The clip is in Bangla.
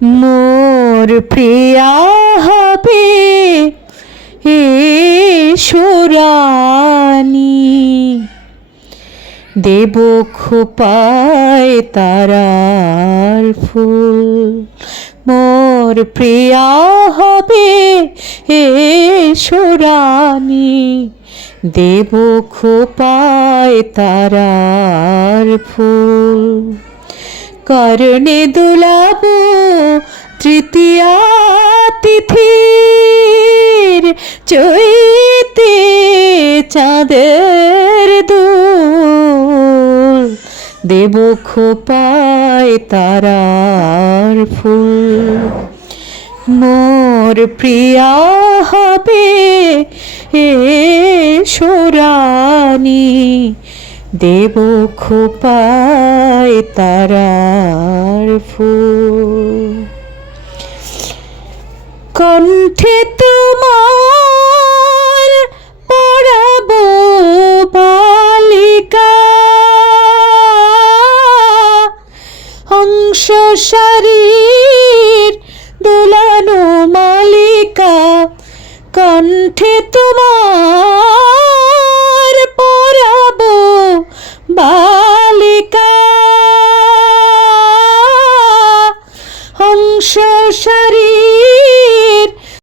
মোর প্রিয়া হবে সুরানি, দেব খোপায় তারার ফুল। মোর প্রিয়া হবে সুরানি, দেব খোপায় তারার ফুল। করণে দুলাবো তৃতীয়া তিথির, চৈতে চাঁদের দুল। দেব খোপায় তারার ফুল। মোর প্রিয়া হবে সুরানি, দেব খোপায় তারার ফুল। কণ্ঠে তোমার পরাবো বালিকা, হংস সারি